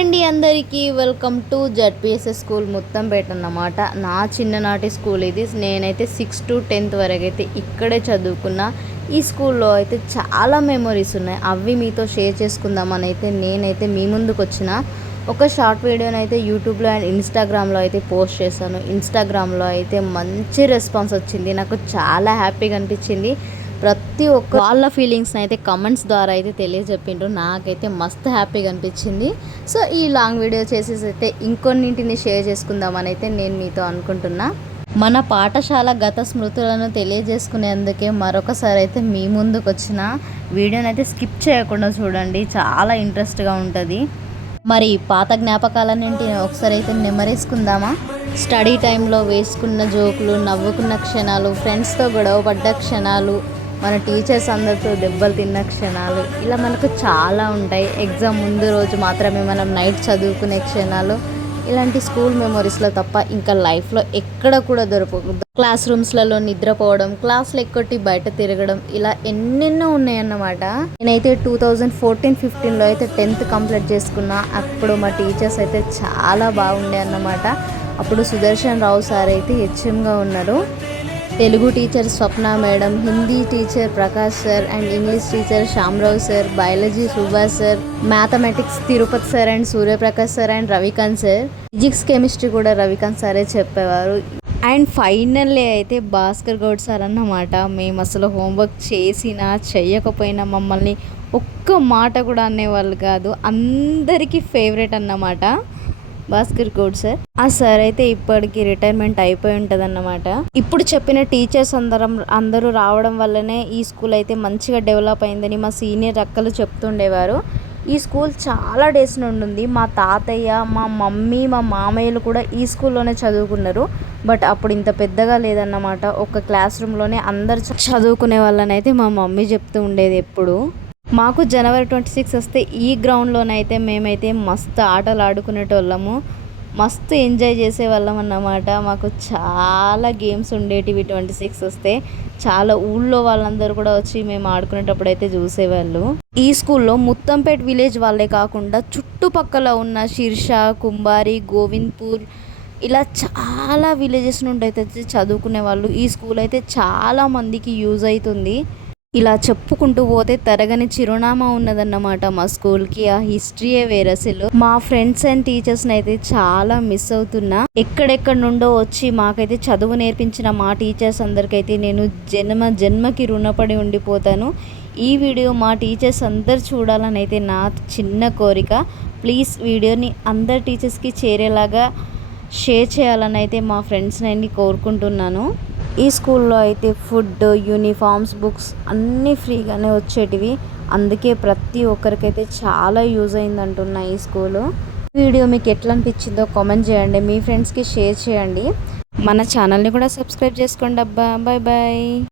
అండి అందరికీ welcome to ZPSS school Muthampeta అన్నమాట. నా చిన్ననాటి స్కూల్ ఇది. నేనైతే 6th to 10th వరకు అయితే ఇక్కడే చదువుకున్నా. ఈ స్కూల్లో అయితే చాలా మెమొరీస్ ఉన్నాయి. అవి మీతో షేర్ చేసుకుందామని అయితే నేనైతే మీ ముందుకు వచ్చిన ఒక షార్ట్ వీడియోని అయితే యూట్యూబ్లో అండ్ ఇన్స్టాగ్రామ్లో అయితే పోస్ట్ చేశాను. ఇన్స్టాగ్రామ్లో అయితే మంచి రెస్పాన్స్ వచ్చింది. నాకు చాలా హ్యాపీగా అనిపించింది. ప్రతి ఒక్క వాళ్ళ ఫీలింగ్స్ని అయితే కమెంట్స్ ద్వారా అయితే తెలియజెప్పిండ్రు. నాకైతే మస్తు హ్యాపీగా అనిపించింది. సో ఈ లాంగ్ వీడియో చేసేసి అయితే ఇంకొన్నింటిని షేర్ చేసుకుందామని అయితే నేను మీతో అనుకుంటున్నా. మన పాఠశాల గత స్మృతులను తెలియజేసుకునేందుకే మరొకసారి అయితే మీ ముందుకు వచ్చిన వీడియోని అయితే స్కిప్ చేయకుండా చూడండి. చాలా ఇంట్రెస్ట్గా ఉంటుంది. మరి పాత జ్ఞాపకాలన్నింటిని ఒకసారి అయితే నెమరేసుకుందామా? స్టడీ టైంలో వేసుకున్న జోకులు, నవ్వుకున్న క్షణాలు, ఫ్రెండ్స్తో గొడవ పడ్డ క్షణాలు, మన టీచర్స్ అందరితో దెబ్బలు తిన్న క్షణాలు, ఇలా మనకు చాలా ఉంటాయి. ఎగ్జామ్ ముందు రోజు మాత్రమే మనం నైట్ చదువుకునే క్షణాలు, ఇలాంటి స్కూల్ మెమొరీస్లో తప్ప ఇంకా లైఫ్లో ఎక్కడ కూడా దొరకదు. క్లాస్ రూమ్స్లలో నిద్రపోవడం, క్లాస్లు ఎక్కొట్టి బయట తిరగడం, ఇలా ఎన్నెన్నో ఉన్నాయన్నమాట. నేనైతే 2014-15లో అయితే 10th కంప్లీట్ చేసుకున్నా. అప్పుడు మా టీచర్స్ అయితే చాలా బాగుండే అన్నమాట. అప్పుడు సుదర్శన్ రావు సార్ అయితే హెచ్ఎంగా ఉన్నారు. Telugu teacher Swapna madam, Hindi teacher Prakash sir and English teacher Shyamarao sir, biology Subhash sir, mathematics Tirupati sir and Suryaprakash sir and Ravikanth sir, physics chemistry కూడా రవికాంత్ సారే చెప్పేవారు. అండ్ ఫైనల్లీ అయితే భాస్కర్ గౌడ్ సార్ అన్నమాట. మేము అసలు హోంవర్క్ చేసినా చెయ్యకపోయినా మమ్మల్ని ఒక్క మాట కూడా అనేవాళ్ళు కాదు. అందరికీ ఫేవరెట్ అన్నమాట భాస్కర్ గౌడ్ సార్. ఆ సార్ అయితే ఇప్పటికి రిటైర్మెంట్ అయిపోయి ఉంటుంది అన్నమాట. ఇప్పుడు చెప్పిన టీచర్స్ అందరూ రావడం వల్లనే ఈ స్కూల్ అయితే మంచిగా డెవలప్ అయిందని మా సీనియర్ అక్కలు చెప్తుండేవారు. ఈ స్కూల్ చాలా డేస్ నుండి ఉంది. మా తాతయ్య, మా మమ్మీ, మా మామయ్యలు కూడా ఈ స్కూల్లోనే చదువుకున్నారు. బట్ అప్పుడు ఇంత పెద్దగా లేదన్నమాట. ఒక క్లాస్ రూమ్లోనే అందరు చదువుకునే వాళ్ళని అయితే మా మమ్మీ చెప్తూ ఉండేది ఎప్పుడు. మాకు January 26 వస్తే ఈ గ్రౌండ్లోనైతే మేమైతే మస్తు ఆటలు ఆడుకునేటోళ్ళము, మస్తు ఎంజాయ్ చేసేవాళ్ళం అన్నమాట. మాకు చాలా గేమ్స్ ఉండేటివి 26 వస్తే. చాలా ఊళ్ళో వాళ్ళందరూ కూడా వచ్చి మేము ఆడుకునేటప్పుడు అయితే చూసేవాళ్ళు. ఈ స్కూల్లో ముత్తంపేట్ విలేజ్ వాళ్ళే కాకుండా చుట్టుపక్కల ఉన్న శిర్షా, కుంబారి, గోవింద్పూర్, ఇలా చాలా విలేజెస్ నుండి అయితే చదువుకునే వాళ్ళు. ఈ స్కూల్ అయితే చాలా మందికి యూజ్ అవుతుంది. ఇలా చెప్పుకుంటూ పోతే తరగని చిరునామా ఉన్నదన్నమాట మా స్కూల్కి. ఆ హిస్టరీయే వేరే. అసలు మా ఫ్రెండ్స్ అండ్ టీచర్స్ని అయితే చాలా మిస్ అవుతున్నా. ఎక్కడెక్కడ నుండో వచ్చి మాకైతే చదువు నేర్పించిన మా టీచర్స్ అందరికైతే నేను జన్మకి రుణపడి ఉండిపోతాను. ఈ వీడియో మా టీచర్స్ అందరు చూడాలని అయితే నా చిన్న కోరిక. ప్లీజ్ వీడియోని అందరు టీచర్స్కి చేరేలాగా షేర్ చేయాలని అయితే మా ఫ్రెండ్స్ని కోరుకుంటున్నాను. ఈ స్కూల్లో అయితే ఫుడ్, యూనిఫామ్స్, బుక్స్ అన్నీ ఫ్రీగానే వచ్చేటివి. అందుకే ప్రతి ఒక్కరికైతే చాలా యూజ్ అయిందంటున్నా ఈ స్కూలు. వీడియో మీకు ఎట్లా అనిపించిందో కామెంట్ చేయండి, మీ ఫ్రెండ్స్కి షేర్ చేయండి. మన ఛానల్ని కూడా సబ్స్క్రైబ్ చేసుకోండి అబ్బా. Bye bye.